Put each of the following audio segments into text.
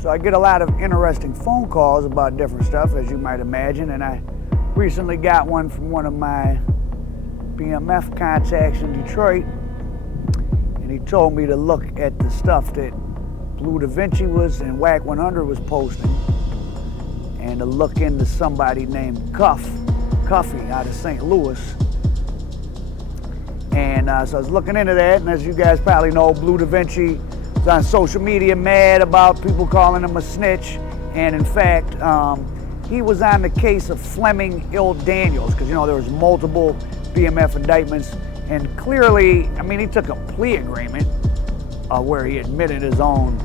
So I get a lot of interesting phone calls about different stuff, as you might imagine, and I recently got one from one of my BMF contacts in Detroit, and he told me to look at the stuff that Blue Da Vinci was and Whack 100 was posting, and to look into somebody named Cuffy out of St. Louis. And so I was looking into that, and as you guys probably know, Blue Da Vinci was on social media mad about people calling him a snitch, and in fact, he was on the case of Fleming Ill Daniels, because you know there was multiple BMF indictments, and clearly, I mean, he took a plea agreement where he admitted his own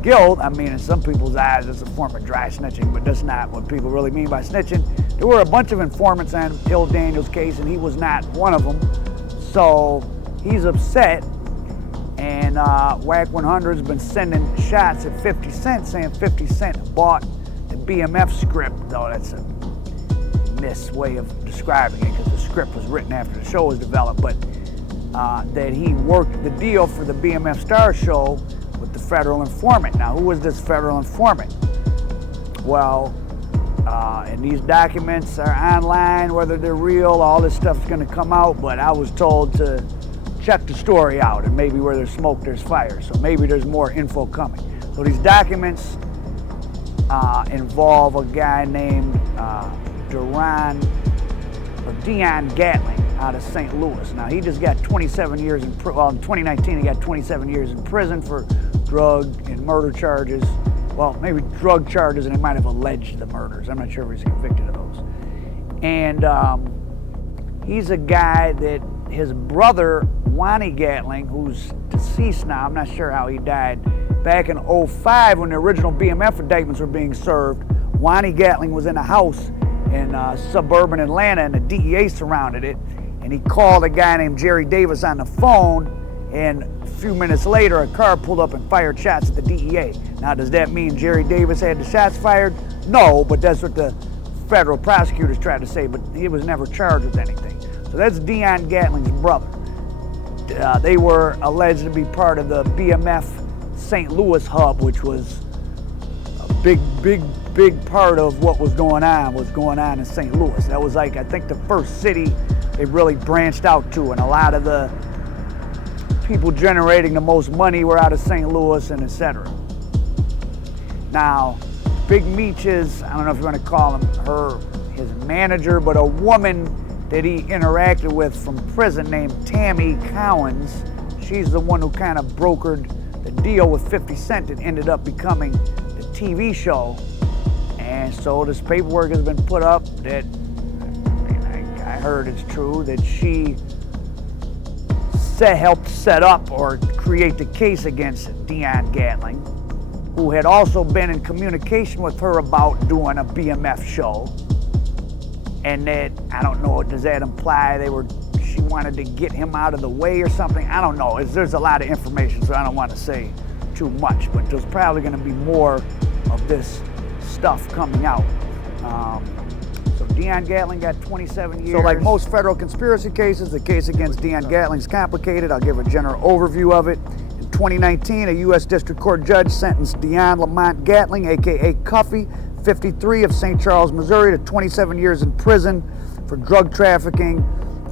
guilt. I mean, in some people's eyes, it's a form of dry snitching, but that's not what people really mean by snitching. There were a bunch of informants on Ill Daniels' case, and he was not one of them. So he's upset, and Whack 100's been sending shots at 50 Cent, saying 50 Cent bought the BMF script, though that's a way of describing it because the script was written after the show was developed, but that he worked the deal for the BMF STARZ show with the federal informant. Now, who was this federal informant? Well, and these documents are online, whether they're real, all this stuff's gonna come out, but I was told to check the story out, and maybe where there's smoke, there's fire, so maybe there's more info coming. So these documents involve a guy named Deon Gatling out of St. Louis. Now, he just got 27 years in prison. Well, in 2019, he got 27 years in prison for drug and murder charges. Well, maybe drug charges, and they might have alleged the murders. I'm not sure if he's convicted of those. And he's a guy that his brother, Wani Gatling, who's deceased now, I'm not sure how he died, back in 2005 when the original BMF indictments were being served, Wani Gatling was in a house in suburban Atlanta, and the DEA surrounded it, and he called a guy named Jerry Davis on the phone, and a few minutes later a car pulled up and fired shots at the DEA. Now, does that mean Jerry Davis had the shots fired? No, but that's what the federal prosecutors tried to say, but he was never charged with anything. So that's Deon Gatling's brother. They were alleged to be part of the BMF St. Louis hub, which was a big part of what was going on in St. Louis. That was like, I think, the first city they really branched out to, and a lot of the people generating the most money were out of St. Louis and etc. Now, Big Meech is, I don't know if you want to call his manager, but a woman that he interacted with from prison named Tammy Cowens. She's the one who kind of brokered the deal with 50 Cent that ended up becoming the TV show. And so this paperwork has been put up that, I heard it's true, that she helped set up or create the case against Deon Gatling, who had also been in communication with her about doing a BMF show. And that, I don't know, does that imply she wanted to get him out of the way or something? I don't know. There's a lot of information, so I don't want to say too much, but there's probably going to be more of this stuff coming out. So Deon Gatling got 27 years. So like most federal conspiracy cases, the case against Deon Gatling is complicated. I'll give a general overview of it. In 2019, a U.S. District Court judge sentenced Deon Lamont Gatling, aka Cuffy, 53, of St. Charles, Missouri, to 27 years in prison for drug trafficking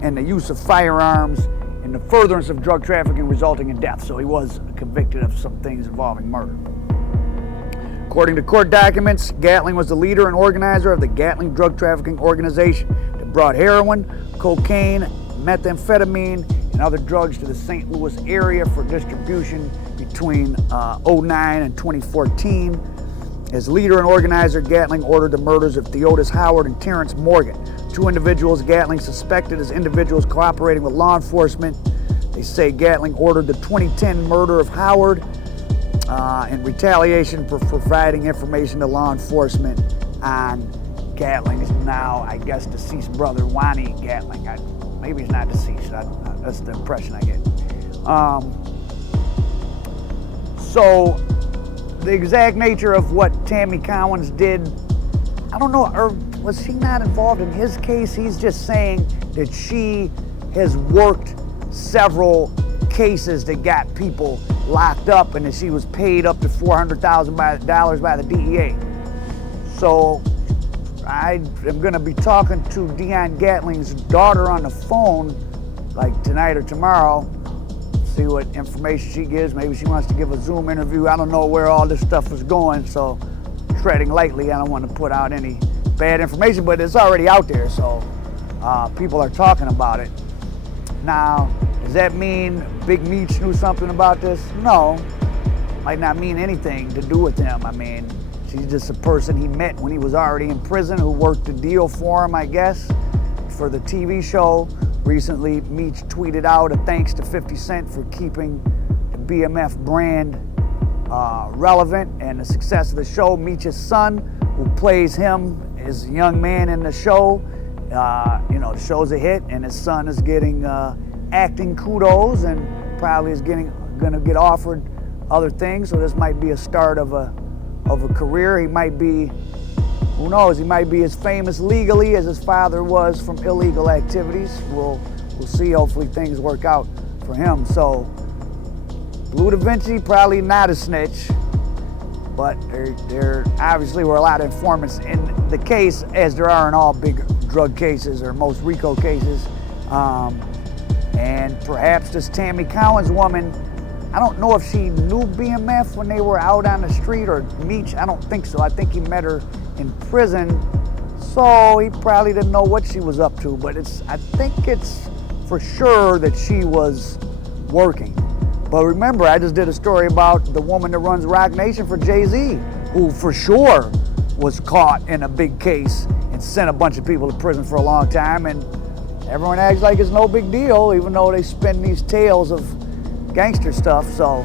and the use of firearms and the furtherance of drug trafficking resulting in death. So he was convicted of some things involving murder. According to court documents, Gatling was the leader and organizer of the Gatling drug trafficking organization that brought heroin, cocaine, methamphetamine, and other drugs to the St. Louis area for distribution between 2009 and 2014. As leader and organizer, Gatling ordered the murders of Theodis Howard and Terrence Morgan, two individuals Gatling suspected as individuals cooperating with law enforcement. They say Gatling ordered the 2010 murder of Howard in retaliation for providing information to law enforcement on Gatling's now, I guess, deceased brother, Wani Gatling. Maybe he's not deceased. That's the impression I get. So the exact nature of what Tammy Cowens did, I don't know, or was she not involved in his case? He's just saying that she has worked several cases that got people locked up and that she was paid up to $400,000 by the DEA. So I am gonna be talking to Deon Gatling's daughter on the phone, like tonight or tomorrow, see what information she gives. Maybe she wants to give a Zoom interview. I don't know where all this stuff is going, so treading lightly. I don't want to put out any bad information, but it's already out there, so people are talking about it. Now, does that mean Big Meech knew something about this? No, might not mean anything to do with him. I mean, she's just a person he met when he was already in prison, who worked a deal for him, I guess, for the TV show. Recently, Meech tweeted out a thanks to 50 Cent for keeping the BMF brand relevant and the success of the show. Meech's son, who plays him, is a young man in the show. You know, the show's a hit, and his son is getting acting kudos and probably is gonna get offered other things. So this might be a start of a career. He might be, who knows, he might be as famous legally as his father was from illegal activities. We'll see. Hopefully things work out for him. So Blue Da Vinci, probably not a snitch, but there obviously were a lot of informants in the case, as there are in all big drug cases or most RICO cases. And perhaps this Tammy Cowens woman, I don't know if she knew BMF when they were out on the street, or Meech, I don't think so. I think he met her in prison, so he probably didn't know what she was up to, but I think it's for sure that she was working. But remember, I just did a story about the woman that runs Rock Nation for Jay-Z, who for sure was caught in a big case and sent a bunch of people to prison for a long time, and everyone acts like it's no big deal, even though they spin these tales of gangster stuff. So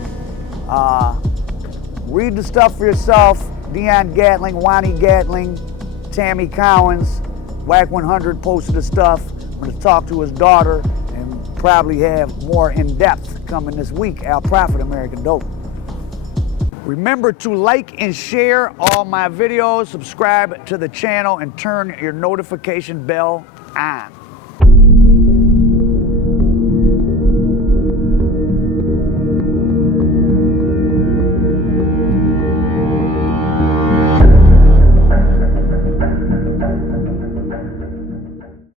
read the stuff for yourself. Deon Gatling, Wani Gatling, Tammy Cowens, Whack 100 posted the stuff. I'm going to talk to his daughter and probably have more in depth coming this week. Al Prophet, American Dope. Remember to like and share all my videos, subscribe to the channel, and turn your notification bell on.